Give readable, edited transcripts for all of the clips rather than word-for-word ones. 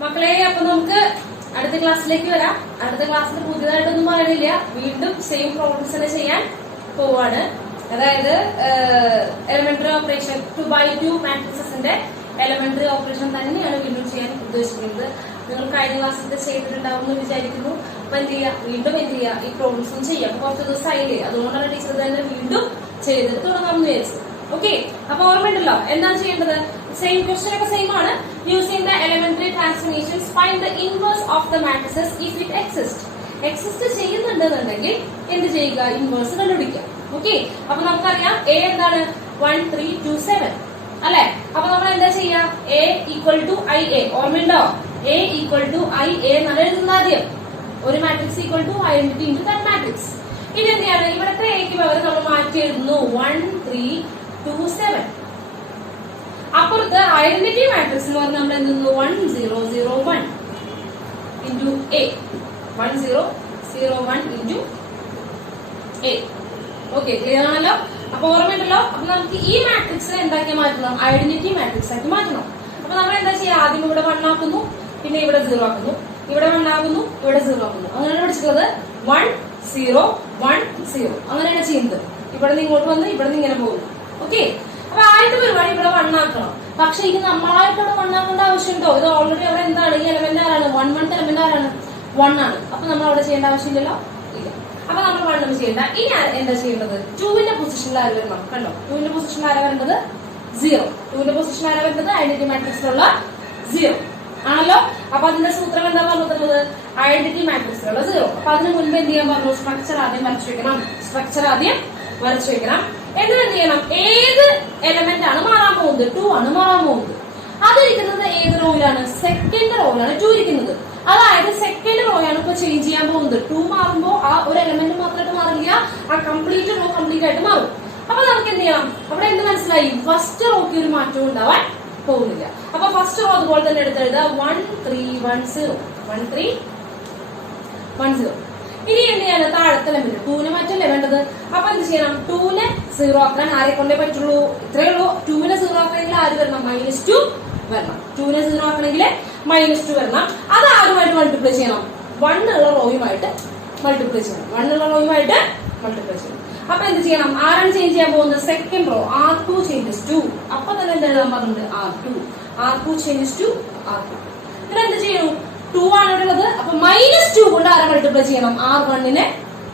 മക്കളെ, അപ്പൊ നമുക്ക് അടുത്ത ക്ലാസ്സിലേക്ക് വരാം. അടുത്ത ക്ലാസ്സിൽ പുതിയതായിട്ടൊന്നും പറയണില്ല, വീണ്ടും സെയിം പ്രോബ്ലംസ് തന്നെ ചെയ്യാൻ പോവാണ്. അതായത് എലിമെന്ററി ഓപ്പറേഷൻ 2x2 മാട്രിക്സിന്റെ എലിമെന്ററി ഓപ്പറേഷൻ തന്നെയാണ് വീണ്ടും ചെയ്യാൻ ഉദ്ദേശിക്കുന്നത്. നിങ്ങൾ കഴിഞ്ഞ ക്ലാസ്സിൽ ചെയ്തിട്ടുണ്ടാവും എന്ന് വിചാരിക്കുന്നു. അപ്പൊ എന്ത് ചെയ്യുക, വീണ്ടും എന്ത് ചെയ്യുക, ഈ പ്രോബ്ലംസും ചെയ്യാം. കുറച്ച് ദിവസം ആയില്ലേ, അതുകൊണ്ടാണ് ടീച്ചർ തന്നെ വീണ്ടും ചെയ്തിട്ട് തുടങ്ങാമെന്ന് വിചാരിച്ചത്. ഓക്കെ, അപ്പൊ ഓർമ്മയുണ്ടല്ലോ എന്താണ് ചെയ്യേണ്ടത്? സെയിം ക്വസ്റ്റ്യൻ ഒക്കെ സെയിം ആണ്. Using the elementary transformations find the inverse of the matrices if it exist ചെയ്യുന്നുണ്ടെന്നുണ്ടെങ്കിൽ എന്ത് ചെയ്യുക, ഇൻവേഴ്സ് കണ്ടുപിടിക്കുക. ഓക്കെ, അപ്പൊ നമുക്കറിയാം എ എന്താണ് 1 3 2 7 അല്ലെ. അപ്പൊ നമ്മൾ എന്താ ചെയ്യാ, A equal to I A. ഓർമ്മയുണ്ടോ? A equal to I A എന്നാണ് എഴുതുന്നത് ആദ്യം. ഒരു matrix equal to identity into that matrix. ഇനി എന്താണ്, ഇവിടത്തെ എക്ക് പകരം നമ്മൾ മാറ്റി എഴുതുന്നു 1 3 2 7. അപ്പുറത്ത് ഐഡന്റിറ്റി മാട്രിക്സ് എന്ന് പറഞ്ഞാൽ നമ്മൾ എന്തെന്നു 1 0 0 1 into A. 1 0 0 1 into A. Okay, clear ആണല്ലോ? അപ്പൊ ഓർമ്മയുണ്ടല്ലോ. അപ്പൊ നമുക്ക് ഈ മാട്രിക്സ് എന്താക്കി മാറ്റണം, ഐഡന്റിറ്റി മാട്രിക്സ് ആക്കി മാറ്റണം. അപ്പൊ നമ്മൾ എന്താ ചെയ്യുക, ആദ്യം ഇവിടെ 1 ആക്കുന്നു, പിന്നെ ഇവിടെ 0 ആക്കുന്നു, ഇവിടെ 1 ആക്കുന്നു, ഇവിടെ 0 ആക്കുന്നു. അങ്ങനെയാണ് പഠിച്ചിട്ടുള്ളത്. 1 0 1 0 അങ്ങനെയാണ് ചെയ്യുന്നത്. ഇവിടെ നിന്ന് ഇങ്ങോട്ട് വന്ന് ഇവിടെ നിന്ന് ഇങ്ങനെ പോകുന്നു. ഓക്കെ, അപ്പൊ ആദ്യത്തെ പരിപാടി ഇവിടെ 1 ആക്കണം. പക്ഷെ ഇത് നമ്മളായിട്ട് ഇവിടെ 1 ആക്കേണ്ട ആവശ്യമുണ്ടോ? ഇത് ഓൾറെഡി അവിടെ എന്താണ്, ഈ എലമെന്റ് ആരാണ്, 1 എലമെന്റ് ആരാണ്, 1 ആണ്. അപ്പൊ നമ്മൾ അവിടെ ചെയ്യേണ്ട ആവശ്യമില്ലല്ലോ, ഇല്ല. അപ്പൊ നമ്മൾ 1 ചെയ്യേണ്ട. ഇനി എന്താ ചെയ്യേണ്ടത്, 2ന്റെ പൊസിഷനിൽ ആര് വരണം? കണ്ടോ, 2ന്റെ പൊസിഷനിൽ ആരാ വരേണ്ടത്, 0. 2ന്റെ പൊസിഷൻ ആരാ വരുന്നത്, ഐഡന്റിറ്റി മാട്രിക്സിലുള്ള 0 ആണല്ലോ. അപ്പൊ അതിന്റെ സൂത്രം എന്താ പറഞ്ഞത്, ഐഡന്റിറ്റി മാട്രിക്സിലുള്ള 0. അപ്പൊ അതിന് മുൻപ് എന്ത് ചെയ്യാൻ പറഞ്ഞു, സ്ട്രക്ചർ ആദ്യം വരച്ചു വെക്കണം. എന്നിട്ട് എന്ത് ചെയ്യണം, ഏത് എലമെന്റ് ആണ് മാറാൻ പോകുന്നത്, 2 ആണ് മാറാൻ പോകുന്നത്. അതിരിക്കുന്നത് ഏത് റോയിലാണ്, സെക്കൻഡ് റോയിലാണ് 2 ഇരിക്കുന്നത്. അതായത് സെക്കൻഡ് റോയാണ് ഇപ്പൊ ചേഞ്ച് ചെയ്യാൻ പോകുന്നത്. 2 മാറുമ്പോ ആ ഒരു എലമെന്റ് മാത്രമായിട്ട് മാറില്ല, ആ കംപ്ലീറ്റ് റോ കംപ്ലീറ്റ് ആയിട്ട് മാറും. അപ്പൊ നമുക്ക് എന്ത് ചെയ്യണം, അവിടെ എന്ത് മനസ്സിലായി, ഫസ്റ്റ് റോക്ക് ഒരു മാറ്റവും ഉണ്ടാവാൻ പോകുന്നില്ല. അപ്പൊ ഫസ്റ്റ് റോ അതുപോലെ തന്നെ എടുത്തെഴുതുക 1 3 1 0 1 3 1 0. ഇനി എന്ത് ചെയ്യണം, താഴത്തെ എലമെന്റ് 2നെ മാറ്റല്ലേ വേണ്ടത്. അപ്പൊ എന്ത് ചെയ്യണം, 2നെ 0 ആക്കാൻ ആരെ കൊണ്ടേ പറ്റുള്ളൂ, ഇത്രയേ ഉള്ളൂ. 2നെ 0 ആക്കണമെങ്കിൽ ആര് വരണം, -2 വരണം. 2നെ 0 ആക്കണമെങ്കിൽ -2 വരണം. അത് ആരുമായിട്ട് മൾട്ടിപ്ലൈ ചെയ്യണം, 1 ഉള്ള റോയുമായിട്ട് മൾട്ടിപ്ലൈ ചെയ്യണം. 1 ഉള്ള റോയുമായിട്ട് മൾട്ടിപ്ലൈ ചെയ്യണം. അപ്പൊ എന്ത് ചെയ്യണം, ആരാണ് ചേഞ്ച് ചെയ്യാൻ പോകുന്നത്, second row. R2 changes to. അപ്പൊ തന്നെ എന്താ എഴുതാൻ പറഞ്ഞത്, R2 ചേഞ്ചസ് ടു R2. പിന്നെ എന്ത് ചെയ്യണം, 2 ആണ് ഇവിടെ ഉള്ളത്. അപ്പൊ -2 കൊണ്ട് ആരെ മൾട്ടിപ്ലൈ ചെയ്യണം, R1നെ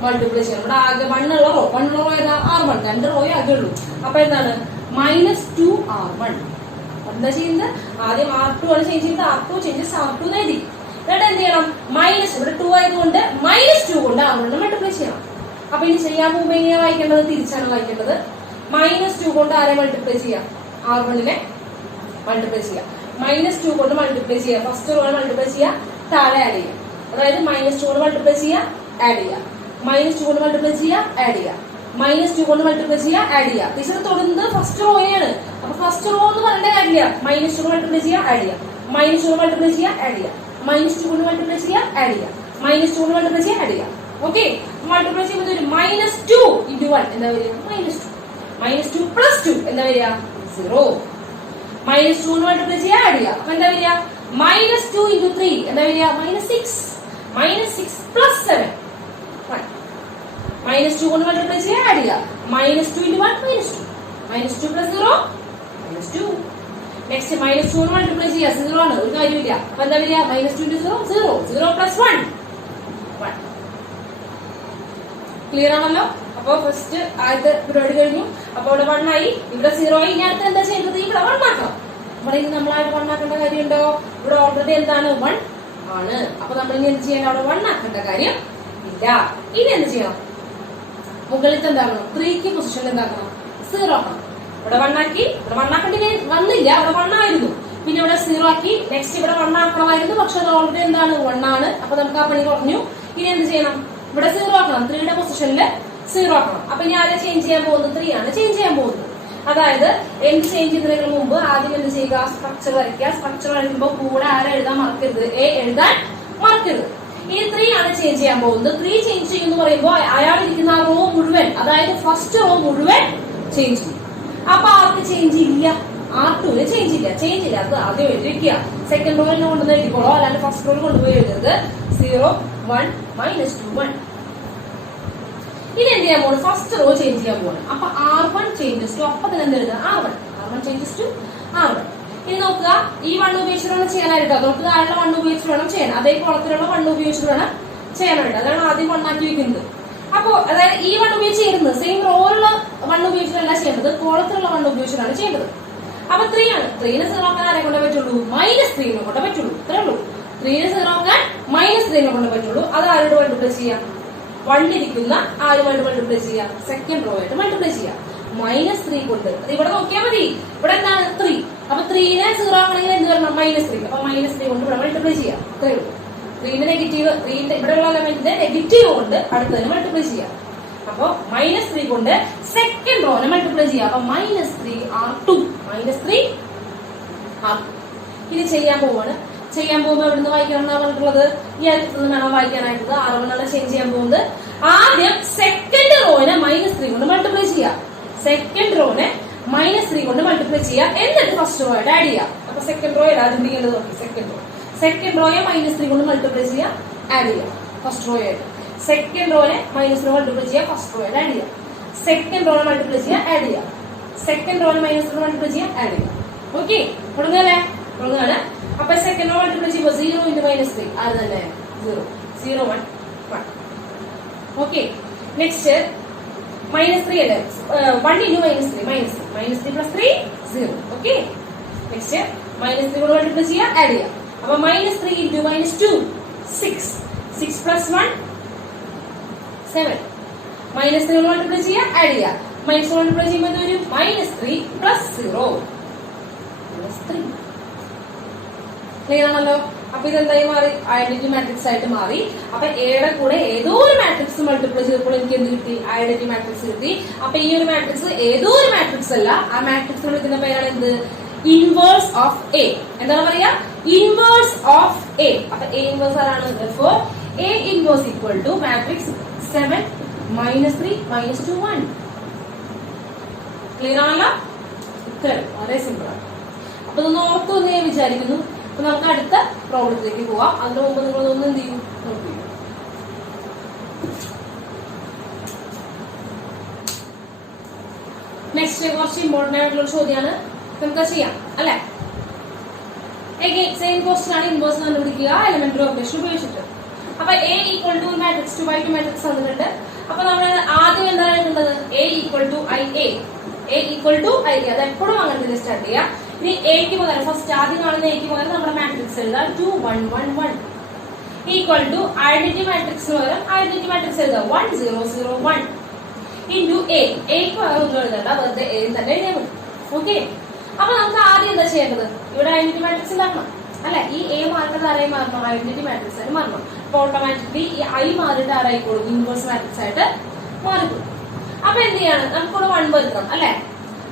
മൾട്ടിപ്ലൈ ചെയ്യണം. ഇവിടെ ആകെ 1 ഉള്ള റോ ഏതാ, R1. 2 റോയേ ആകെ ഉള്ളൂ. അപ്പൊ എന്താണ്, -2 R1. എന്താ ചെയ്യുന്നത്, ആദ്യം R2 ആണ് ചേഞ്ച് ചെയ്തത്, R2 ചേഞ്ചസ് R2 എന്ന് എഴുതി. എന്നിട്ട് എന്ത് ചെയ്യണം, ഇവിടെ 2 ആയതുകൊണ്ട് -2 കൊണ്ട് R1നെ മൾട്ടിപ്ലൈ ചെയ്യണം. അപ്പൊ ഇനി ചെയ്യാൻ പോകുമ്പോ എങ്ങനെയാണ് വായിക്കേണ്ടത്, തിരിച്ചാണ് വായിക്കേണ്ടത്. -2 കൊണ്ട് ആരെ മൾട്ടിപ്ലൈ ചെയ്യാം, R1നെ മൾട്ടിപ്ലൈ ചെയ്യാം. -2 കൊണ്ട് മൾട്ടിപ്ലൈ ചെയ്യാം, ഫസ്റ്റ് റോ മൾട്ടിപ്ലൈ ചെയ്യാം, താഴെ ആഡ് ചെയ്യാം. അതായത് -2 കൊണ്ട് മൾട്ടിപ്ലൈ ചെയ്യാം, ആഡ് ചെയ്യാം. -2 കൊണ്ട് മൾട്ടിപ്ലൈ ചെയ്യാം, ആഡ് ചെയ്യാം. -2 കൊണ്ട് മൾട്ടിപ്ലൈ ചെയ്യാം, ആഡ് ചെയ്യാം. ടീച്ചർ തൊടുന്നത് ഫസ്റ്റ് റോയാണ്. അപ്പൊ ഫസ്റ്റ് റോ എന്ന് പറയേണ്ട കാര്യമില്ല. -2 കൊണ്ട് മൾട്ടിപ്ലൈ ചെയ്യാം, ആഡ് ചെയ്യാം. -2 കൊണ്ട് മൾട്ടിപ്ലൈ ചെയ്യാം, ആഡ് ചെയ്യാം. -2 കൊണ്ട് മൾട്ടിപ്ലൈ ചെയ്യാം, ആഡ് ചെയ്യാം. -2 കൊണ്ട് മൾട്ടിപ്ലൈ ചെയ്യാം, ആഡ് ചെയ്യാം. ഓക്കെ, മൾട്ടിപ്ലൈ ചെയ്യുമ്പോൾ ഒരു -2 ഇൻറ്റു 1 എന്താ വരിക, -2. -2 പ്ലസ് 2 എന്താ വരിക, 0. -2 കൊണ്ട് മൾട്ടിപ്ലൈ ചെയ്യാം, ആഡ് ചെയ്യാം. അപ്പൊ എന്താ വരിക, -2 ഇൻറ്റു 3 എന്താ വരിക, -6. -6 പ്ലസ് 7 1. -2 കൊണ്ട് മൾട്ടിപ്ലൈ ചെയ്യാം, ആഡ് ചെയ്യാം. -2 ഇൻറ്റു 1 -2. -2 പ്ലസ് 0 -2. നെക്സ്റ്റ് -2 കൊണ്ട് മൾട്ടിപ്ലൈ ചെയ്യാം, 0 ആണ്, ഒരു കാര്യമില്ല. അപ്പൊ എന്താ വരിക, -2 ഇൻറ്റു 0 0. 0 പ്ലസ് 1 1. ക്ലിയർ ആണല്ലോ? അപ്പൊ ഫസ്റ്റ് ആദ്യത്തെ പരിപാടി കഴിഞ്ഞു. അപ്പൊ ഇവിടെ 1 ആയി, ഇവിടെ 0 ആയി. ഇനി അടുത്ത് എന്താ ചെയ്യുന്നത്, ഇവിടെ 1 ആക്കണം. ഇവിടെ ഇനി നമ്മളായിട്ട് 1 ആക്കേണ്ട കാര്യമുണ്ടോ, ഇവിടെ ഓൾറെഡി എന്താണ് 1 ആണ്. അപ്പൊ നമ്മൾ ഇനി എന്ത് ചെയ്യണം, അവിടെ 1 ആക്കേണ്ട കാര്യം ഇല്ല. ഇനി എന്ത് ചെയ്യണം, മുകളിലത്തെ എന്താക്കണം, 3ക്ക് പൊസിഷൻ എന്താക്കണം, 0 ആക്കണം. ഇവിടെ 1 ആക്കി, ഇവിടെ 1 ആക്കേണ്ടി വന്നില്ല, ഇവിടെ 1 ആയിരുന്നു. പിന്നെ ഇവിടെ 0 ആക്കി. നെക്സ്റ്റ് ഇവിടെ 1 ആക്കണമായിരുന്നു, പക്ഷെ അത് ഓൾറെഡി എന്താണ് 1 ആണ്. അപ്പൊ നമുക്ക് ആ പണി കുറഞ്ഞു. ഇനി എന്ത് ചെയ്യണം, ഇവിടെ 0 ആക്കണം, 3യുടെ പൊസിഷനിൽ 0 ആക്കണം. അപ്പൊ ഇനി ആരെ ചേഞ്ച് ചെയ്യാൻ പോകുന്നത്, 3 ആണ് ചേഞ്ച് ചെയ്യാൻ പോകുന്നത്. അതായത് എന്ത് ചേഞ്ച് ചെയ്യുന്നതിന് മുമ്പ് ആദ്യം എന്ത് ചെയ്യുക, സ്ട്രക്ചർ വരയ്ക്കുക. സ്ട്രക്ചർ വരയ്ക്കുമ്പോൾ കൂടെ ആരെ എഴുതാൻ മറക്കരുത്, എ എഴുതാൻ മറക്കരുത്. ഇനി 3 ആണ് ചേഞ്ച് ചെയ്യാൻ പോകുന്നത്. 3 ചേഞ്ച് ചെയ്യുമെന്ന് പറയുമ്പോൾ അയാൾ ഇരിക്കുന്ന ആ റോ മുഴുവൻ, അതായത് ഫസ്റ്റ് റോ മുഴുവൻ ചേഞ്ച് ചെയ്യും. അപ്പൊ ആർക്ക് ചേഞ്ച് ഇല്ല, R2 ചേഞ്ച് ഇല്ല. ചേഞ്ച് ഇല്ല, അത് ആദ്യം എഴുതിക്കുക. സെക്കൻഡ് റോ തന്നെ കൊണ്ടുവന്ന് എഴുതിക്കോളോ, അല്ലാണ്ട് ഫസ്റ്റ് റോയിൽ കൊണ്ടുപോയി എഴുതരുത്. 0 1 -2 1. ഇനി എന്ത് ചെയ്യാൻ പോകുന്നത്? ഫസ്റ്റ് റോ ചേഞ്ച് ചെയ്യാൻ പോകുന്നത്. അപ്പൊ R1 ചേഞ്ചസ് ടു, അപ്പൊ തന്നെ എന്ത് എഴുതുക? R1 changes to R1. ഇനി നോക്കുക, ഈ 1 ഉപയോഗിച്ചിട്ട് വേണം ചെയ്യാനായിട്ടോ. നമുക്ക് താഴെ 1 ഉപയോഗിച്ചിട്ട് വേണം ചെയ്യാൻ, അതേ കോളത്തിലുള്ള 1 ഉപയോഗിച്ചിട്ട് വേണം ചെയ്യാനായിട്ട്. അതാണ് ആദ്യം 1 ആക്കി വെക്കുന്നത്. അപ്പോ അതായത് ഈ 1 ഉപയോഗിച്ച് ചെയ്യുന്നത് സെയിം റോയിലുള്ള 1 ഉപയോഗിച്ചിട്ടല്ല ചെയ്യേണ്ടത്, കോളത്തിലുള്ള 1 ഉപയോഗിച്ചിട്ടാണ് ചെയ്യേണ്ടത്. അപ്പൊ 3 ആണ്. 3നെ 0 ആക്കാൻ ആരെ കൊണ്ടേ പറ്റുള്ളൂ? -3നെ കൊണ്ടേ പറ്റുള്ളൂ. ഇത്രേ ഉള്ളൂ. 3നെ 0 ആക്കാൻ -3നെ കൊണ്ടേ പറ്റുള്ളൂ. അത് ആരോട് മൾട്ടിപ്ലൈ ചെയ്യാം? 1 ഇരിക്കുന്ന ആരുമായിട്ട് മൾട്ടിപ്ലൈ ചെയ്യാം? സെക്കൻഡ് റോ ആയിട്ട് മൾട്ടിപ്ലൈ ചെയ്യാം. -3 കൊണ്ട് ഇവിടെ നോക്കിയാൽ മതി. ഇവിടെ എന്താണ്? 3. അപ്പൊ 3നെ 0 ആക്കണമെങ്കിൽ എന്ത് വരണം? -3. അപ്പൊ -3 കൊണ്ട് ഇവിടെ മൾട്ടിപ്ലൈ ചെയ്യാം. ഇത്രേ ഉള്ളൂ. 3ന്റെ നെഗറ്റീവ്, 3ന്റെ ഇവിടെയുള്ള എലമെന്റിന്റെ നെഗറ്റീവ് കൊണ്ട് അടുത്തതിനെ മൾട്ടിപ്ലൈ ചെയ്യാം. അപ്പൊ -3 കൊണ്ട് സെക്കൻഡ് റോനെ മൾട്ടിപ്ലൈ ചെയ്യാം. അപ്പൊ -3 R2. -3 R2. ഇനി ചെയ്യാൻ പോവാണ്. ചെയ്യാൻ പോകുമ്പോൾ എവിടുന്ന് വായിക്കണം എന്നാ പറഞ്ഞിട്ടുള്ളത്? ഈ അടുത്തുനിന്ന് വേണം വായിക്കാനായിട്ടുള്ളത്. R1 ചേഞ്ച് ചെയ്യാൻ പോകുന്നത്. ആദ്യം സെക്കൻഡ് റോനെ -3 കൊണ്ട് മൾട്ടിപ്ലൈ ചെയ്യാം. സെക്കൻഡ് റോനെ -3 കൊണ്ട് മൾട്ടിപ്ലൈ ചെയ്യാം. എന്നിട്ട് ഫസ്റ്റ് റോ ആയിട്ട് ആഡ് ചെയ്യാം. അപ്പൊ സെക്കൻഡ് റോ ആദ്യം ചെയ്യേണ്ടത് നോക്കി. സെക്കൻഡ് റോയെ -3 കൊണ്ട് മൾട്ടിപ്ലൈ ചെയ്യാം, ആഡ് ചെയ്യാം ഫസ്റ്റ് റോ ആയിട്ട്. സെക്കൻഡ് റോനെ -3 മൾട്ടിപ്ലൈ ചെയ്യാം, ഫസ്റ്റ് റോ ആയിട്ട് ആഡ് ചെയ്യാം. സെക്കൻഡ് റോനെ മൾട്ടിപ്ലൈ ചെയ്യാം, ആഡ് ചെയ്യാം. സെക്കൻഡ് റോനെ -3 മൾട്ടിപ്ലൈ ചെയ്യാം, ആഡ് ചെയ്യാം. ഓക്കെ, തുടങ്ങാല്ലേ? തുടങ്ങാണ്. അപ്പൊ സെക്കൻഡ് റോ മൾട്ടിപ്ലൈ ചെയ്യുമ്പോൾ 0 × -3 അത് തന്നെ 0 0 1 1. ഓക്കെ, നെക്സ്റ്റ് -3 അല്ലേ? 1 × -3 +3 0. ഓക്കെ, നെക്സ്റ്റ് -3 കൊണ്ട് മൾട്ടിപ്ലൈ ചെയ്യാം, ആഡ് ചെയ്യാം. അപ്പൊ -3 × -2 6 6 + 1 7. -3 കൊണ്ട് മൾട്ടിപ്ലൈ ചെയ്യാം, ആഡ് ചെയ്യാം. -3 മൾട്ടിപ്ലൈ ചെയ്യുമ്പോൾ ഒരു -3 + 0 -3. ക്ലിയർ ആണല്ലോ? അപ്പൊ ഇതെന്തായി മാറി? ഐഡന്റിറ്റി മാട്രിക്സ് ആയിട്ട് മാറി. അപ്പൊ എയുടെ കൂടെ ഏതോ ഒരു മാട്രിക്സ് മൾട്ടിപ്ലൈ ചെയ്തപ്പോൾ എനിക്ക് എന്ത് കിട്ടി? ഐഡന്റിറ്റി മാട്രിക്സ് കിട്ടി. അപ്പൊ ഈ ഒരു മാട്രിക്സ് ഏതോ ഒരു മാട്രിക്സ് അല്ല, ആ മാട്രിക്സ് വിളിക്കുന്ന പേരാണ് എന്ത്? Inverse of A. എന്താണ് പറയാ? Inverse of A. അപ്പൊ എ ഇൻവേഴ്സ് ആരാണ്? therefore A inverse equal to matrix 7 -3 -2 1. Clear ആണല്ലോ? വളരെ സിമ്പിൾ ആണ്. അപ്പൊ ഇതൊന്ന് ഓർത്തു എന്ന് ഞാൻ വിചാരിക്കുന്നു. അപ്പൊ നമുക്ക് അടുത്ത പ്രോബ്ലത്തിലേക്ക് പോവാം. അതിന് മുമ്പ് നിങ്ങളൊന്ന് എന്ത് ചെയ്യും? നോക്കൂ. നെക്സ്റ്റ് കുറച്ച് ഇമ്പോർട്ടന്റ് ആയിട്ടുള്ള ചോദ്യമാണ്, നമുക്ക് ചെയ്യാം അല്ലെ? സെയിം ക്വസ്റ്റ്യൻ ആണ്. ഇൻവേഴ്സ് കണ്ടുപിടിക്കുക എലിമെന്ററി ഓപ്പറേഷൻ ഉപയോഗിച്ചിട്ട്. അപ്പൊ A = മാട്രിക്സ് 2 × 2 മാട്രിക്സ് തന്നിട്ടുണ്ട്. അപ്പൊ നമ്മൾ ആദ്യം എന്താണ് എഴുതേണ്ടത്? A = IA. A = IA. അത് എപ്പോഴും അങ്ങനെ തന്നെ സ്റ്റാർട്ട് ചെയ്യാം. ഇനി എക്ക് പകരം ഫസ്റ്റ് ആദ്യം കാണുന്ന എക്ക് പകരം നമ്മുടെ മാട്രിക്സ് എഴുതാം 2 1 1 1 ഈക്വൽ ടു ഐഡന്റിറ്റി മാട്രിക്സ് പകരം ഐഡന്റിറ്റി മാട്രിക്സ് എഴുതാം 1 0 0 1 ഇൻറ്റു എ. എക്ക് പകരം ഒന്നും എഴുതണ്ട, വെറുതെ എ തന്നെ എഴുതിയാൽ മതി. ഓക്കെ, അപ്പൊ നമുക്ക് ആദ്യം എന്താ ചെയ്യേണ്ടത്? ഇവിടെ ഐഡന്റിറ്റി മാട്രിക്സ് ഉണ്ടാക്കണം അല്ലെ? ഈ എ മാറിയിട്ട് ആരായി മാറണം? ഐഡന്റിറ്റി മാട്രിക്സ് ആയിട്ട് മാറണം. അപ്പൊ ഓട്ടോമാറ്റിക്കലി ഈ ഐ മാറിയിട്ട് ആരായിക്കോളും? ഇൻവേഴ്സ് മാട്രിക്സ് ആയിട്ട് മാറിക്കോളും. അപ്പൊ എന്ത് ചെയ്യാണ്? നമുക്കിവിടെ 1 വരുത്തണം അല്ലെ?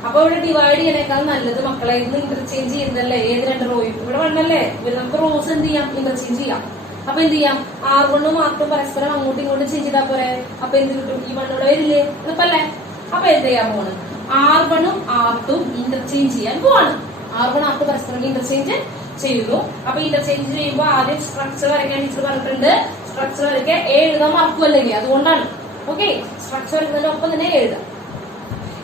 അപ്പൊ ഇവിടെ ഡിവൈഡ് ചെയ്യണേക്കാൾ നല്ലത് മക്കളെ ഇന്ന് ഇന്റർചേഞ്ച് ചെയ്യുന്നതല്ലേ? ഏത് 2 റോയും ഇവിടെ 1 അല്ലേ? നമുക്ക് റോസ് എന്ത് ചെയ്യാം? ഇന്റർചേഞ്ച് ചെയ്യാം. അപ്പൊ എന്ത് ചെയ്യാം? R1 ഉം R2 പരസ്പരം അങ്ങോട്ടും ഇങ്ങോട്ടും ചേഞ്ച് ചെയ്താൽ പോരെ? അപ്പൊ എന്ത് കിട്ടും? ഈ 1 ഇവിടെ വരില്ലേ? എളുപ്പല്ലേ? അപ്പൊ എന്ത് ചെയ്യാൻ പോവാണ്? R1 ഉം R2 ഇന്റർചേഞ്ച് ചെയ്യാൻ പോവാണ്. R1 R2 പരസ്പരം ഇന്റർചേഞ്ച് ചെയ്യുന്നു. അപ്പൊ ഇന്റർചേഞ്ച് ചെയ്യുമ്പോൾ ആദ്യം സ്ട്രക്ചർ വരയ്ക്കാൻ ടീച്ചർ പറഞ്ഞിട്ടുണ്ട്. സ്ട്രക്ചർ വരയ്ക്കാൻ എ എഴുതാൻ മറക്കുമല്ലെങ്കിൽ, അതുകൊണ്ടാണ്. ഓക്കെ, സ്ട്രക്ചർ വരയ്ക്കുന്നതിന്റെ ഒപ്പം തന്നെ എഴുതാം.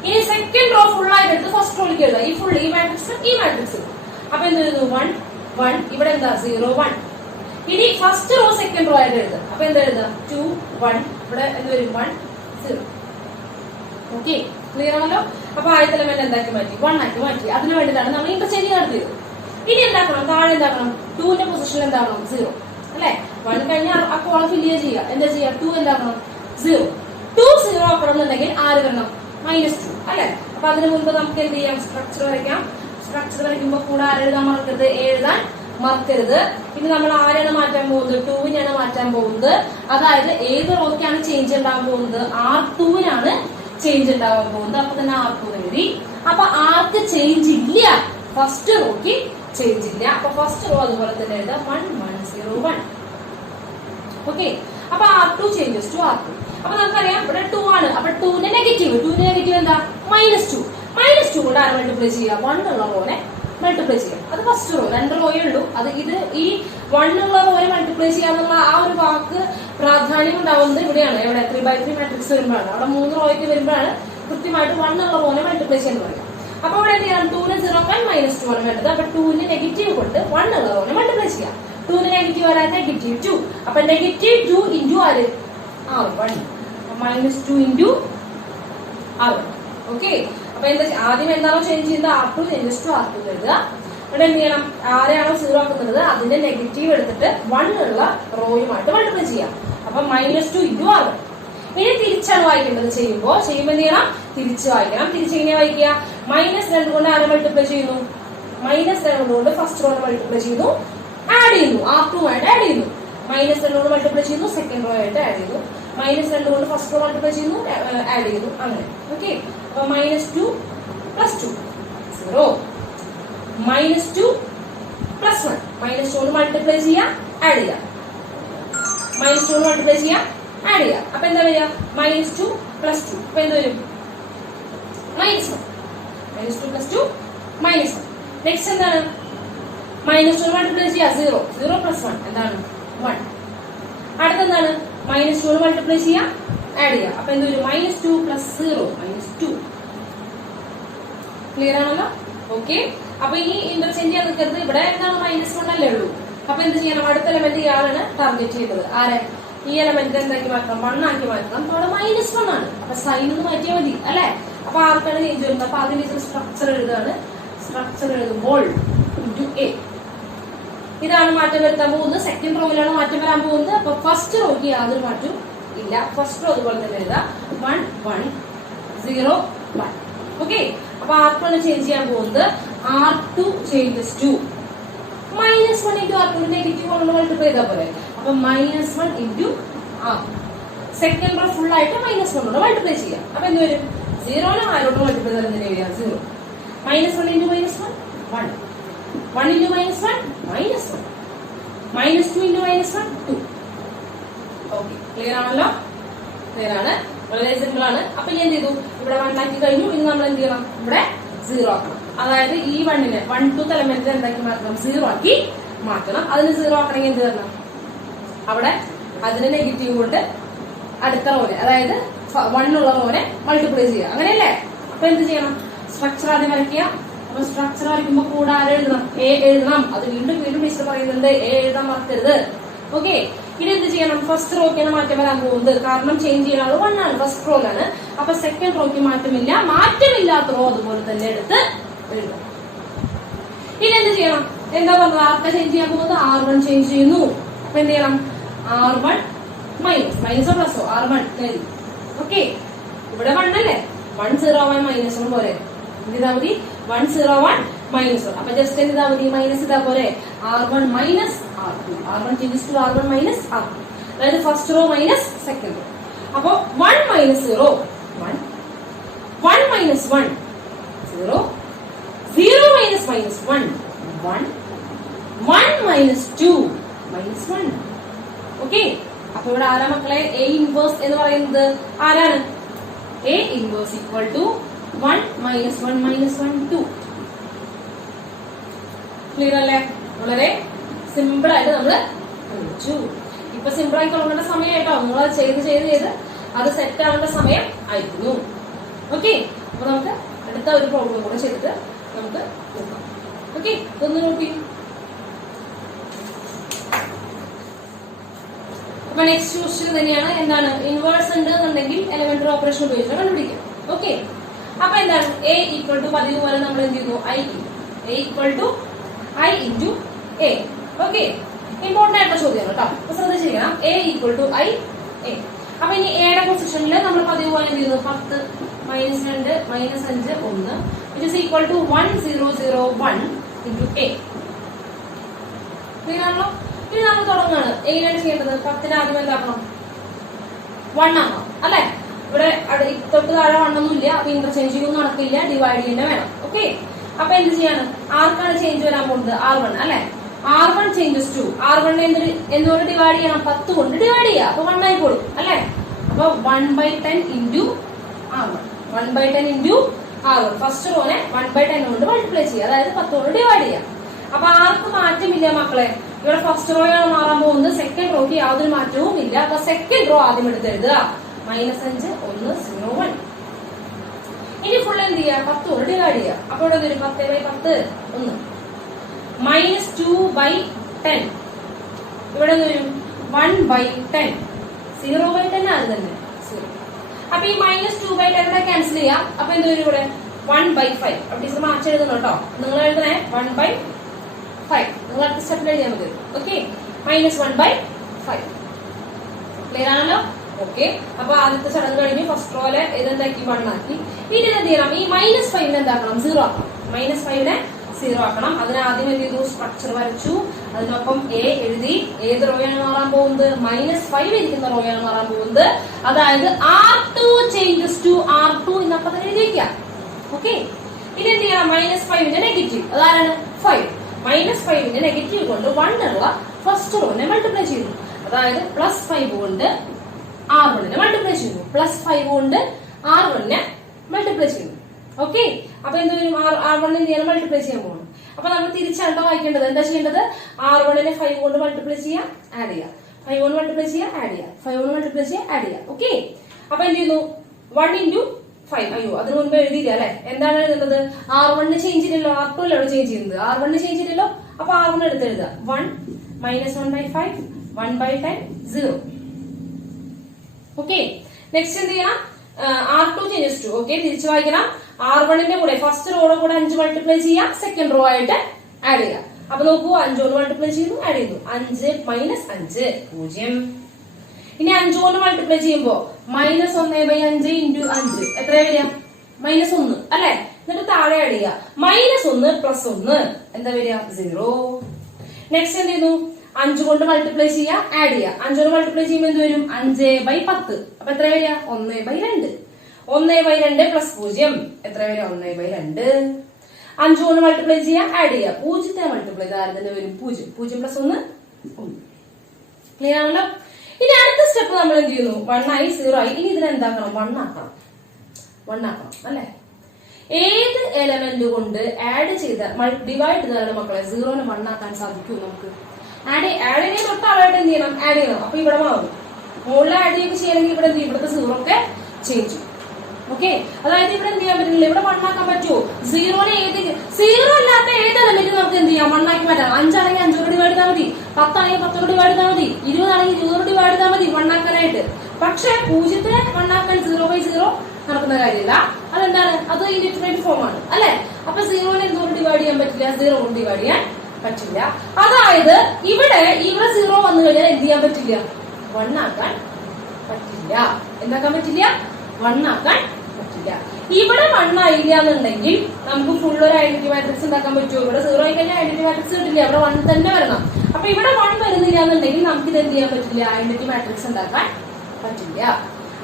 ഇനി സെക്കൻഡ് റോ ഫുൾ ആയിട്ട് എടുത്ത് ഫസ്റ്റ് റോയിലേക്ക് എഴുതാം. ഈ മാട്രിക്സ് അപ്പൊ എന്ത് എഴുതുന്നു? 1 1. ഇവിടെ എന്താ? 0 1. ഇനി ഫസ്റ്റ് റോ സെക്കൻഡ് റോ ആയിട്ട് എഴുതാം. അപ്പൊ എന്താ എഴുതാം? 2 1. ഇവിടെ എന്ത് വരും? 1 0. ഓക്കെ, ക്ലിയർ ആണല്ലോ? അപ്പൊ ആദ്യത്തെ എലമെന്റ് എന്താക്കി മാറ്റി? 1 ആക്കി മാറ്റി. അതിന് വേണ്ടിയിട്ടാണ് നമ്മൾ ഇന്റർചേഞ്ച് നടത്തിയത്. ഇനി എന്താക്കണം? താഴെ എന്താക്കണം? 2ന്റെ പൊസിഷൻ എന്താക്കണം? 0 അല്ലെ? 1 കഴിഞ്ഞാൽ ആ കോളം ഫില്ല് ചെയ്യുക. എന്താ ചെയ്യുക? 2 എന്താക്കണം? 0. 2 0 ആക്കണം എന്നുണ്ടെങ്കിൽ ആര് വരണം? -2 അല്ലെ? അപ്പൊ അതിന് മുൻപ് നമുക്ക് എന്ത് ചെയ്യാം? സ്ട്രക്ചർ വരയ്ക്കാം. സ്ട്രക്ചർ വരയ്ക്കുമ്പോൾ കൂടെ ആരെഴുതാൻ മറക്കരുത്? എഴുതാൻ മറക്കരുത്. ഇനി നമ്മൾ ആരെയാണ് മാറ്റാൻ പോകുന്നത്? 2വിനെയാണ് മാറ്റാൻ പോകുന്നത്. അതായത് ഏത് റോക്കാണ് ചേഞ്ച് ഉണ്ടാകാൻ പോകുന്നത്? R2വിനാണ് ചേഞ്ച് ഉണ്ടാകാൻ പോകുന്നത്. അപ്പൊ തന്നെ R2 എഴുതി. അപ്പൊ ആർക്ക് ചേഞ്ച് ഇല്ല? ഫസ്റ്റ് റോക്ക് ചേഞ്ച് ഇല്ല. അപ്പൊ ഫസ്റ്റ് റോ അതുപോലെ തന്നെ എഴുതാം 1 1 0 1. ഓക്കെ, അപ്പൊ R2 ചേഞ്ചസ് ടു R2. അപ്പൊ നമുക്കറിയാം ഇവിടെ 2 ആണ്. അപ്പൊ 2ന്റെ നെഗറ്റീവ് എന്താ? -2. -2 കൊണ്ട് ആരെ മൾട്ടിപ്ലൈ ചെയ്യാം? 1 ഉള്ള റോനെ മൾട്ടിപ്ലൈ ചെയ്യാം. അത് ഫസ്റ്റ് റോ, 2 റോയേ ഉള്ളൂ. അത് ഇത് ഈ 1 ഉള്ള റോയെ മൾട്ടിപ്ലൈ ചെയ്യാന്നുള്ള ആ ഒരു വാക്ക് പ്രാധാന്യം ഉണ്ടാവുന്നത് ഇവിടെയാണ്. എവിടെ 3x3 മാട്രിക്സ് വരുമ്പോഴാണ്. അവിടെ 3 റോയ്ക്ക് വരുമ്പോഴാണ് കൃത്യമായിട്ട് 1 ഉള്ള റോനെ മൾട്ടിപ്ലൈ ചെയ്യാൻ പറയുക. അപ്പൊ ഇവിടെ എന്ത് ചെയ്യണം? 2 0 -2 ആണ് വേണ്ടത്. അപ്പൊ 2 നെഗറ്റീവ് കൊണ്ട് 1 ഉള്ള റോനെ മൾട്ടിപ്ലൈ ചെയ്യാം. 2 നെഗറ്റീവ് വരാൻ -2. അപ്പൊ -2 ഇൻറ്റു ആര്? R1. -2 into R1. ഓക്കെ. അപ്പൊ എന്താ ആദ്യം എന്താണോ ചേഞ്ച് ചെയ്യുന്നത് R2 ചേഞ്ചസ് ടു R2 എഴുതുക. ഇവിടെ എന്ത് ചെയ്യണം? ആരെയാണോ 0 ആക്കുന്നത് അതിന്റെ നെഗറ്റീവ് എടുത്തിട്ട് 1 ഉള്ള റോയുമായിട്ട് മൾട്ടിപ്ലൈ ചെയ്യാം. അപ്പൊ -2 ഇൻറ്റു R1. ഇനി തിരിച്ചാണ് വായിക്കേണ്ടത്. ചെയ്യുമ്പോ എന്ത് ചെയ്യണം? തിരിച്ച് വായിക്കണം. തിരിച്ചെങ്ങനെ വായിക്കുക? -2 കൊണ്ട് ആരെ മൾട്ടിപ്ലൈ ചെയ്യുന്നു? -2 കൊണ്ട് ഫസ്റ്റ് റോനെ മൾട്ടിപ്ലൈ ചെയ്യുന്നു, ആഡ് ചെയ്യുന്നു, R2 ആഡ് ചെയ്യുന്നു. -2 കൊണ്ട് മൾട്ടിപ്ലൈ ചെയ്യുന്നു, സെക്കൻഡ് റോ ആയിട്ട് ആഡ് ചെയ്യുന്നു. -2 കൊണ്ട് ഫസ്റ്റ് റോ മൾട്ടിപ്ലൈ ചെയ്യുന്നു, ആഡ് ചെയ്യുന്നു. അങ്ങനെ. ഓക്കെ. അപ്പൊ -2 + 2 0. -2 + 1. -2 കൊണ്ട് മൾട്ടിപ്ലൈ ചെയ്യാം, ആഡ് ചെയ്യാം. -2 കൊണ്ട് മൾട്ടിപ്ലൈ ചെയ്യാം, ആഡ് ചെയ്യാം. അപ്പൊ എന്താ വരിക? -2 + 2. അപ്പൊ എന്ത് വരും? -1. -2 + 2 -1. നെക്സ്റ്റ് എന്താണ്? -2 മൾട്ടിപ്ലൈ ചെയ്യാം, 0. 0 + 1 എന്താണ്? 1. അടുത്തെന്താണ്? -2 മൾട്ടിപ്ലൈ ചെയ്യാം, ആഡ് ചെയ്യാം. അപ്പൊ എന്ത് വരും? -2 + 0 -2. ക്ലിയർ ആണല്ലോ? ഓക്കെ. അപ്പൊ ഇനി ഇന്റർചേഞ്ച് ചെയ്യാൻ നിൽക്കരുത്. ഇവിടെ എന്താണ്? -1 അല്ലേ ഉള്ളൂ. അപ്പൊ എന്ത് ചെയ്യണം? അടുത്ത എലമെന്റ് ഇയാളാണ് ടാർഗറ്റ് ചെയ്തത്. ആരെ? ഈ എലമെന്റ് എന്താക്കി മാറ്റണം? 1 ആക്കി മാറ്റണം. അവിടെ -1 ആണ്. അപ്പൊ സൈൻ ഒന്ന് മാറ്റിയാൽ മതി അല്ലെ? അപ്പൊ ആർക്കാണ് ചേഞ്ച് വരുന്നത്? അപ്പൊ അതിന്റെ സ്ട്രക്ചർ എഴുതാണ്. സ്ട്രക്ചർ എഴുതുമ്പോൾ A. ഇതാണ് മാറ്റം വരുത്താൻ പോകുന്നത്. സെക്കൻഡ് റോയിലാണ് മാറ്റം വരാൻ പോകുന്നത്. അപ്പൊ ഫസ്റ്റ് റോയ്ക്ക് യാതൊരു മാറ്റവും ഇല്ല. ഫസ്റ്റ് റോ അതുപോലെ തന്നെ എഴുതാം. 1 1 0 1. ഓക്കെ. അപ്പൊ R2 ആണ് ചേഞ്ച് ചെയ്യാൻ പോകുന്നത്. R2 changes to -1 into R2 negative കൊണ്ട് മൾട്ടിപ്ലൈ ചെയ്താൽ പോലെ. അപ്പൊ -1 into R. Second row full ആയിട്ട് -1 കൊണ്ട് മൾട്ടിപ്ലൈ ചെയ്യാം. അപ്പൊ എന്ത് വരും? 0 ആരോട് മൾട്ടിപ്ലൈ ചെയ്താൽ എന്തിനാ വരിക? 0. -1 into -1 1. 1 into -1 -1. -2 into -1 2. Okay. Clear ആണല്ലോ? ക്ലിയർ ആണ്. വളരെ സിമ്പിൾ ആണ്. അപ്പൊ ഞാൻ എന്ത് ചെയ്തു? ഇവിടെ 1 ആക്കി കഴിഞ്ഞു. ഇനി നമ്മൾ എന്ത് ചെയ്യണം? ഇവിടെ 0 ആക്കണം. അതായത് ഈ 1നെ 1 2 എലമെന്റ് എന്താക്കി മാറ്റണം? 0 ആക്കി മാറ്റണം. അതിന് 0 ആക്കണമെങ്കിൽ എന്ത് വരണം? അവിടെ അതിന് നെഗറ്റീവ് കൊണ്ട് അടുത്ത റോനെ, അതായത് 1 ഉള്ള റോനെ മൾട്ടിപ്ലൈ ചെയ്യുക. അങ്ങനെയല്ലേ? അപ്പൊ എന്ത് ചെയ്യണം? സ്ട്രക്ചർ ആദ്യം വരയ്ക്കുക. അപ്പൊ സ്ട്രക്ചർ വരയ്ക്കുമ്പോ കൂടെ ആരെ എഴുതണം? A എഴുതണം. അത് വീണ്ടും ടീച്ചർ പറയുന്നുണ്ട്, A എഴുതാൻ മറക്കരുത്. ഓക്കെ. ഇനി എന്ത് ചെയ്യണം? ഫസ്റ്റ് റോക്കാണ് മാറ്റം വരാൻ പോകുന്നത്. കാരണം ചേഞ്ച് ചെയ്യുന്ന ആള് 1 ആണ്, ഫസ്റ്റ് റോയിലാണ്. അപ്പൊ സെക്കൻഡ് റോയ്ക്ക് മാറ്റമില്ല. മാറ്റമില്ലാത്ത റോ അതുപോലെ തന്നെ എടുത്ത് എഴുതാം. ഇനി എന്ത് ചെയ്യണം? എന്താ പറഞ്ഞത്? ആർക്കാ ചേഞ്ച് ചെയ്യാൻ പോകുന്നത്? R1 ചേഞ്ച് ചെയ്യുന്നു. അപ്പൊ എന്ത് ചെയ്യണം? R1 മൈനസോ പ്ലസോ R1 എഴുതി. ഓക്കെ. ഇവിടെ 1 അല്ലേ? 1 0 1 -1 പോലെ ഇതാ മതി. 1 0 1 -1. അപ്പൊ ജസ്റ്റ് എന്താ മതി? മൈനസ് ഇതാ പോലെ. R1 - R2. R1 changes to R1 - R2. അതായത് first row minus second row. അപ്പൊ 1 - 0 1. 1 - 1 0. 0 - -1 1. 1 - 2 -1. ഓക്കെ. അപ്പൊ ഇവിടെ ആരാ മക്കളെ? A ഇൻവേഴ്സ് എന്ന് പറയുന്നത് ആരാണ്? A inverse equal to 1 - 1 -1 2. Clear അല്ലേ? വളരെ സിമ്പിൾ ആയിട്ട് നമ്മള് പഠിച്ചു. ഇപ്പൊ സിമ്പിൾ ആയി തുടങ്ങേണ്ട സമയമായിട്ടോ. നിങ്ങൾ ചെയ്ത് അത് സെറ്റ് ആവേണ്ട സമയം ആയിരുന്നു. ഓക്കെ. അപ്പൊ നമുക്ക് അടുത്ത ഒരു പ്രോബ്ലം കൂടെ ചെയ്തിട്ട് നമുക്ക് നോക്കാം. ഓക്കെ. ഇതൊന്ന് നോക്കി. അപ്പൊ നെക്സ്റ്റ് ക്വസ്റ്റ്യൻ തന്നെയാണ്. എന്താണ്? ഇൻവേഴ്സ് ഉണ്ട് എന്നുണ്ടെങ്കിൽ എലമെന്ററി ഓപ്പറേഷൻ ഉപയോഗിച്ച് കണ്ടുപിടിക്കാം. ഓക്കെ. അപ്പൊ എന്താണ്? A ഈക്വൽ ടു പതിവ് പോലെ നമ്മൾ എന്ത് ചെയ്യുന്നു? A equal to I into A. Okay. Important ആയിട്ടുള്ള ചോദ്യമാണ് കേട്ടോ. അപ്പൊ ശ്രദ്ധിച്ചിരിക്കണം. A equal to I A. അപ്പൊ ഇനി എയുടെ പൊസിഷനിൽ നമ്മൾ പതിവ് പോലെ എന്ത് ചെയ്യുന്നു? 10 - 2 - 5 1 which is equal to 1 0 0 1 into A. Clear ആണല്ലോ? ഇനി നമ്മൾ തുടങ്ങുകയാണ്. എങ്ങനെയാണ് ചെയ്യേണ്ടത്? 10ന് ആദ്യം എന്താക്കണം? 1 ആക്കണം അല്ലെ? ഇവിടെ തൊട്ട് താഴെ 1 ഒന്നും ഇല്ല. അപ്പൊ ഇന്റർചേഞ്ചിങ് ഒന്നും നടക്കില്ല. ഡിവൈഡ് തന്നെ വേണം. ഓക്കെ. അപ്പൊ എന്ത് ചെയ്യാണ്? ആർക്കാണ് ചേഞ്ച് വരാൻ പോകുന്നത്? R1 അല്ലെ? R1 ചേഞ്ചസ് ടു R1 എന്തുകൊണ്ട് ഡിവൈഡ് ചെയ്യണം? 10 കൊണ്ട് ഡിവൈഡ് ചെയ്യുക. അപ്പൊ 1 ആയി കൊടുക്കും അല്ലെ? അപ്പൊ 1/10 into R1. 1/10 into R1. First റോനെ 1/10 കൊണ്ട് മൾട്ടിപ്ലൈ ചെയ്യുക. അതായത് 10 കൊണ്ട് ഡിവൈഡ് ചെയ്യുക. അപ്പൊ ആർക്കും മാറ്റമില്ല മക്കളെ. ഇവിടെ ഫസ്റ്റ് റോ ആണ് മാറാൻ പോകുന്നത്, സെക്കൻഡ് റോക്ക് യാതൊരു മാറ്റവും ഇല്ല. അപ്പൊ സെക്കൻഡ് റോ ആദ്യം എടുത്ത് എഴുതുക. -5 1 0 1. ഇനി ഫുൾ എന്ത് ചെയ്യുക? 10 കൊണ്ട് ഡിവൈഡ് ചെയ്യുക. അപ്പൊ ഇവിടെ വരും 10/10 1 -2/10. ഇവിടെ വരും 1/10. 0/10 ആണ് തന്നെ 0. അപ്പൊ ഈ -2/10 ക്യാൻസൽ ചെയ്യാം. അപ്പൊ എന്ത് വരും ഇവിടെ? 1/5. അപ്പൊ ടീച്ചർ മാറ്റി എഴുതണം കേട്ടോ. നിങ്ങൾ എഴുതണേ 1/5. നിങ്ങൾ അടുത്ത സ്റ്റെപ്പിൽ എഴുതിയാൽ മതി. ഓക്കെ, -1/5. ക്ലിയർ ആണല്ലോ? ഓക്കെ. അപ്പൊ ആദ്യത്തെ ചടങ്ങ് കഴിഞ്ഞ് ഫസ്റ്റ് റോയില് ഇതെന്താക്കി 1 ആക്കി. ഇനി എന്ത് ചെയ്യണം? ഈ -5 എന്താക്കണം? 0 ആക്കണം. -5 0 ആക്കണം. അതിന് ആദ്യം എന്ത് ചെയ്തു? സ്ട്രക്ചർ വരച്ചു. അതിനൊപ്പം എ എഴുതി. ഏത് റോയാണ് മാറാൻ പോകുന്നത്? -5 ഇരിക്കുന്ന റോയാണ് മാറാൻ പോകുന്നത്. അതായത് R2 ചേഞ്ചസ് ടു R2 എന്നൊക്കെ തന്നെ എഴുതി വെക്കാം. ഓക്കെ. ഇനി എന്ത് ചെയ്യണം? -5 നെഗറ്റീവ്. അതാരാണ്? 5. -5 നെഗറ്റീവ് കൊണ്ട് 1 ഉള്ള ഫസ്റ്റ് റോനെ മൾട്ടിപ്ലൈ ചെയ്യുന്നു. അതായത് +5 കൊണ്ട് R1 മൾട്ടിപ്ലൈ ചെയ്യുന്നു. +5 കൊണ്ട് R1 മൾട്ടിപ്ലൈ ചെയ്യുന്നു. ഓക്കെ. അപ്പൊ എന്തുവരും? R1 എന്ത് ചെയ്യണം? മൾട്ടിപ്ലൈ ചെയ്യാൻ പോകണം. അപ്പൊ നമ്മൾ തിരിച്ചാണ് വായിക്കേണ്ടത്. എന്താ ചെയ്യേണ്ടത്? R1 5 കൊണ്ട് മൾട്ടിപ്ലൈ ചെയ്യാം, ആഡ് ചെയ്യാം. 5 കൊണ്ട് മൾട്ടിപ്ലൈ ചെയ്യാം, ആഡ് ചെയ്യാം. 5 കൊണ്ട് മൾട്ടിപ്ലൈ ചെയ്യാം, ആഡ് ചെയ്യാം. ഓക്കെ. അപ്പൊ എന്ത് ചെയ്യുന്നു? 1 × 5. അയ്യോ, അതിന് മുൻപ് എഴുതിയില്ല അല്ലെ? എന്താണ് എഴുതുന്നത്? R1 ചേഞ്ച് ചെയ്തില്ലല്ലോ, R2 അല്ലേ ചേഞ്ച് ചെയ്യുന്നത്. R1 ചേഞ്ച് ചെയ്തില്ലല്ലോ. അപ്പൊ R1 എടുത്ത് എഴുതുക. 1 -1/5 1/10 0. ഓക്കെ. നെക്സ്റ്റ് എന്ത് ചെയ്യണം? R2 changes to. ഓക്കെ, തിരിച്ചു വായിക്കണം. R1 കൂടെ ഫസ്റ്റ് റോയുടെ കൂടെ 5 മൾട്ടിപ്ലൈ ചെയ്യാം, സെക്കൻഡ് റോ ആയിട്ട് ആഡ് ചെയ്യാം. അപ്പൊ നോക്കൂ, 5 കൊണ്ട് മൾട്ടിപ്ലൈ ചെയ്യുന്നു, ആഡ് ചെയ്യുന്നു. 5 - 5 0. ഇനി 5 കൊണ്ട് മൾട്ടിപ്ലൈ ചെയ്യുമ്പോ -1/5 × 5 എത്രയാ വരിക? -1 അല്ലെ? എന്നിട്ട് താഴെ ആഡ് ചെയ്യുക. -1 + 1 എന്താ വരിക? 0. നെക്സ്റ്റ് എന്ത് ചെയ്യുന്നു? 5 കൊണ്ട് മൾട്ടിപ്ലൈ ചെയ്യാം, ആഡ് ചെയ്യാം. 5 കൊണ്ട് മൾട്ടിപ്ലൈ ചെയ്യുമ്പോൾ എന്ത് വരും? 5/10. അപ്പൊ എത്ര വരിക? 1/2. 1/2 + 0 എത്ര വരിക? 1/2. 5 കൊണ്ട് മൾട്ടിപ്ലൈ ചെയ്യാം, ആഡ് ചെയ്യാം. 0 മൾട്ടിപ്ലൈ ചെയ്താൽ തന്നെ വരും 0. 0 + 1 1. ക്ലിയർ ആണല്ലോ? ഇനി അടുത്ത സ്റ്റെപ്പ് നമ്മൾ എന്ത് ചെയ്യുന്നു? 1 ആയി 0 ആയി. ഇനി ഇതിനെ എന്താക്കണം? 1 ആക്കണം. 1 ആക്കണം അല്ലെ? ഏത് എലമെന്റ് കൊണ്ട് ആഡ് ചെയ്ത ഡിവൈഡ് ചെയ്താണ് മക്കളെ 0നെ 1 ആക്കാൻ സാധിക്കും നമുക്ക്? ആഡിനെ തൊട്ടാളായിട്ട് എന്ത് ചെയ്യണം? ആഡ് ചെയ്യണം. അപ്പൊ ഇവിടെ മാറും. മുകളിൽ ആഡ് ചെയ്യൊക്കെ ചെയ്യണമെങ്കിൽ ഇവിടെ എന്ത് ചെയ്യും? ഇവിടുത്തെ 0 ഒക്കെ ചേഞ്ച് ചെയ്യും. ഓക്കെ. അതായത് ഇവിടെ എന്ത് ചെയ്യാൻ പറ്റില്ല, ഇവിടെ 1 ആക്കാൻ പറ്റുമോ? 0നെ 0 അല്ലാത്ത ഏത് എലമെന്റ് നമുക്ക് എന്ത് ചെയ്യാം? 1 ആക്കി മാറ്റാം. 5 ആണെങ്കിൽ 5 കൊണ്ട് ഡിവൈഡ് ചെയ്താൽ മതി. 10 ആണെങ്കിൽ 10 കൊണ്ട് ഡിവൈഡ് ചെയ്താൽ മതി. 20 ആണെങ്കിൽ 20 കൊണ്ട് ഡിവൈഡ് ചെയ്താൽ മതി 1 ആക്കാനായിട്ട്. പക്ഷെ 0നെ 1 ആക്കാൻ 0/0 നടക്കുന്ന കാര്യമില്ല. അതെന്താണ്? അത് ഇൻഡിറ്റർമിനേറ്റ് ഫോം ആണ് അല്ലെ? അപ്പൊ 0നെ എന്തുകൊണ്ട് ഡിവൈഡ് ചെയ്യാൻ പറ്റില്ല? 0 കൊണ്ട് ഡിവൈഡ് ചെയ്യാൻ പറ്റില്ല. അതായത് ഇവിടെ 0 വന്നു കഴിഞ്ഞാൽ എന്ത് ചെയ്യാൻ പറ്റില്ല? 1 ആക്കാൻ പറ്റില്ല. എന്താക്കാൻ പറ്റില്ല? 1 ആക്കാൻ പറ്റില്ല. ഇവിടെ 1 ആയില്ല എന്നുണ്ടെങ്കിൽ നമുക്ക് ഫുൾ ഒരു ഐഡന്റിറ്റി മാട്രിക്സ് ഉണ്ടാക്കാൻ പറ്റുമോ? ഇവിടെ 0 ആയി കഴിഞ്ഞാൽ ഐഡന്റിറ്റി മാട്രിക്സ് കിട്ടില്ല. ഇവിടെ 1 തന്നെ വരണം. അപ്പൊ ഇവിടെ 1 വരുന്നില്ല എന്നുണ്ടെങ്കിൽ നമുക്ക് ഇത് എന്ത് ചെയ്യാൻ പറ്റില്ല? ഐഡന്റിറ്റി മാട്രിക്സ് ഉണ്ടാക്കാൻ പറ്റില്ല.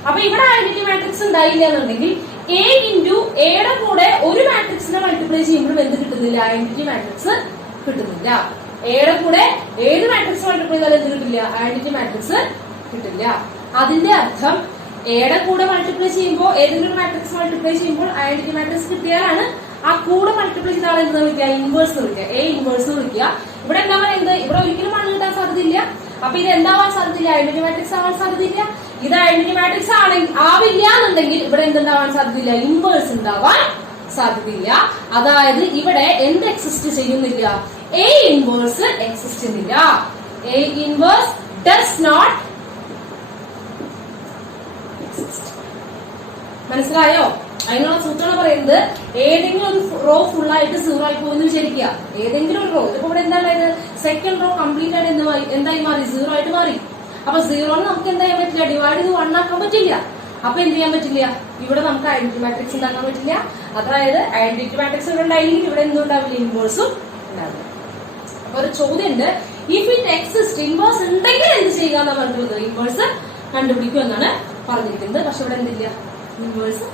അപ്പൊ ഇവിടെ ഐഡന്റിറ്റി മാട്രിക്സ് ഉണ്ടായില്ല എന്നുണ്ടെങ്കിൽ A × Aയുടെ കൂടെ ഒരു മാട്രിക്സിനെ മൾട്ടിപ്ലൈ ചെയ്യുമ്പോഴും എന്ത് കിട്ടുന്നില്ല? ഐഡന്റിറ്റി മാട്രിക്സ് കിട്ടുന്നില്ല. എയുടെ കൂടെ ഏത് മാട്രിക്സ് മൾട്ടിപ്ലൈ ചെയ്താലും എന്ത് കിട്ടില്ല? ഐഡന്റിറ്റി മാട്രിക്സ് കിട്ടില്ല. അതിന്റെ അർത്ഥം എയുടെ കൂടെ മൾട്ടിപ്ലൈ ചെയ്യുമ്പോൾ ഏതെങ്കിലും മാട്രിക്സ് മൾട്ടിപ്ലൈ ചെയ്യുമ്പോൾ ഐഡന്റിറ്റി മാട്രിക്സ് കിട്ടിയാലാണ് ആ കൂടെ മൾട്ടിപ്ലൈ ചെയ്ത ആളെ എന്ത് വിളിക്കുക? ഇൻവേഴ്സ് വിളിക്കുക. A ഇൻവേഴ്സ് വിളിക്കുക. ഇവിടെ എന്താ പറയുന്നത്? ഇവിടെ ഒരിക്കലും 1 കിട്ടാൻ സാധ്യതയില്ല. അപ്പൊ ഇത് എന്താവാൻ സാധ്യതയില്ല? ഐഡന്റിറ്റി മാട്രിക്സ് ആവാൻ സാധ്യതയില്ല. ഇത് ഐഡന്റിറ്റി മാട്രിക്സ് ആവില്ല എന്നുണ്ടെങ്കിൽ ഇവിടെ എന്തുണ്ടാവാൻ സാധ്യതയില്ല? ഇൻവേഴ്സ് ഉണ്ടാവാൻ സാധ്യതയില്ല. അതായത് ഇവിടെ എന്ത് എക്സിസ്റ്റ് ചെയ്യുന്നില്ല? A ഇൻവേഴ്സ് എക്സിസ്റ്റ് ചെയ്യുന്നില്ല. A inverse does not exist. മനസ്സിലായോ? അതിനുള്ള സൂത്രം പറയുന്നത് ഏതെങ്കിലും ഒരു റോ ഫുൾ ആയിട്ട് 0 ആയി പോകുന്നു വിചാരിക്കുക. ഏതെങ്കിലും ഒരു റോ, ഇതിപ്പോ ഇവിടെ എന്താ സെക്കൻഡ് റോ കംപ്ലീറ്റ് ആയിട്ട് എന്തായി മാറി? 0 ആയിട്ട് മാറി. അപ്പൊ 0നെ നമുക്ക് എന്താ ചെയ്യാൻ പറ്റില്ല? ഡിവൈഡ് ചെയ്ത് 1 ആക്കാൻ പറ്റില്ല. അപ്പൊ എന്ത് ചെയ്യാൻ പറ്റില്ല? ഇവിടെ നമുക്ക് ഐഡന്റിറ്റി മാട്രിക്സ് ഉണ്ടാക്കാൻ പറ്റില്ല. അതായത് ഐഡന്റിറ്റി മാട്രിക്സ് ഇവിടെ ഉണ്ടായില്ലെങ്കിൽ ഇവിടെ എന്തും ഉണ്ടാവില്ല? ഇൻവേഴ്സും ഉണ്ടാവില്ല. അപ്പൊ ഒരു ചോദ്യം ഉണ്ട്, ഇഫ് ഇറ്റ് എക്സിസ്റ്റ്, ഇൻവേഴ്സ് ഉണ്ടെങ്കിൽ എന്ത് ചെയ്യുക എന്നാണ് പറഞ്ഞിട്ടുള്ളത്? ഇൻവേഴ്സ് കണ്ടുപിടിക്കും എന്നാണ് പറഞ്ഞിരിക്കുന്നത്. പക്ഷെ ഇവിടെ എന്തില്ല? ഇൻവേഴ്സ്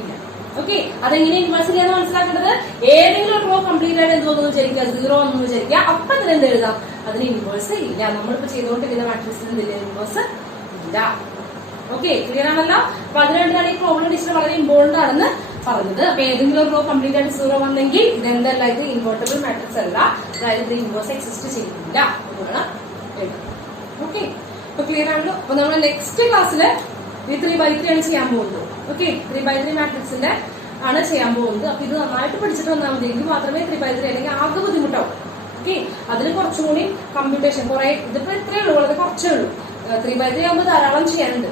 ഇല്ല. ഓക്കെ. അതെങ്ങനെ ഇൻവേഴ്സ് ചെയ്യാന്ന് മനസ്സിലാക്കേണ്ടത്? ഏതെങ്കിലും ഒരു റോ കംപ്ലീറ്റ് ആയിട്ട് എന്ത് വന്നു വിചാരിക്കുക? 0 വന്നു വിചാരിക്കുക. അപ്പൊ അതിന് എന്ത് എഴുതാം? അതിന് ഇൻവേഴ്സ് ഇല്ല. നമ്മളിപ്പോ ചെയ്തുകൊണ്ടിരിക്കുന്ന മാട്രിക്സിന് എന്തില്ല? ഇൻവേഴ്സ് ഇല്ല. ഓക്കെ, ക്ലിയർ ആണല്ലോ? അപ്പൊ അതിനുവേണ്ടിയാണ് ഈ പ്രോബ്ലം ടീച്ചർ വളരെ ഇമ്പോർട്ടന്റ് ആണെന്ന് പറഞ്ഞത്. അപ്പൊ ഏതെങ്കിലും റോ കംപ്ലീറ്റ് ആയിട്ട് 0 വന്നെങ്കിൽ ഇതെന്തല്ല? ഇത് ഇൻവേർട്ടബിൾ മാട്രിക്സ് അല്ല. അതായത് ഇത് ഇൻവേഴ്സ് എക്സിസ്റ്റ് ചെയ്യുന്നില്ല എന്നാണ് എഴുതുന്നത്. ഓക്കെ, അപ്പൊ ക്ലിയർ ആണല്ലോ. അപ്പൊ നമ്മൾ നെക്സ്റ്റ് ക്ലാസ്സിൽ ഈ 3/3 ആണ് ചെയ്യാൻ പോകുന്നത്. ഓക്കെ, 3/3 മാട്രിക്സിന്റെ ആണ് ചെയ്യാൻ പോകുന്നത്. അപ്പൊ ഇത് നന്നായിട്ട് പഠിച്ചിട്ട് വന്നാൽ മതി, എങ്കിൽ മാത്രമേ 3/3 അല്ലെങ്കിൽ ആകെ ബുദ്ധിമുട്ടാവും. ഓക്കെ, അതിൽ കുറച്ചും കൂടി കമ്പ്യൂട്ടേഷൻ കുറെ, ഇതിപ്പോ ഇത്രയേ ഉള്ളൂ, വളരെ കുറച്ചേ ഉള്ളൂ. 3/3 ആകുമ്പോൾ ധാരാളം ചെയ്യാനുണ്ട്.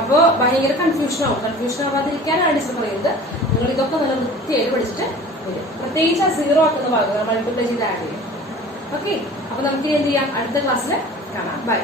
അപ്പൊ ഭയങ്കര കൺഫ്യൂഷൻ ആവും. കൺഫ്യൂഷൻ ആവാതിരിക്കാനാണ് ടീച്ചർ പറയുന്നത്. നിങ്ങൾ ഇതൊക്കെ നല്ല വൃത്തിയായിട്ട് പഠിച്ചിട്ട് വരും. പ്രത്യേകിച്ച് ആ 0 ആക്കുന്ന ഭാഗം മൾട്ടിപ്ലൈ ചെയ്ത് ആഡ് ചെയ്യും. ഓക്കെ, അപ്പൊ നമുക്ക് എന്ത് ചെയ്യാം, അടുത്ത ക്ലാസ്സിൽ കാണാം. ബൈ.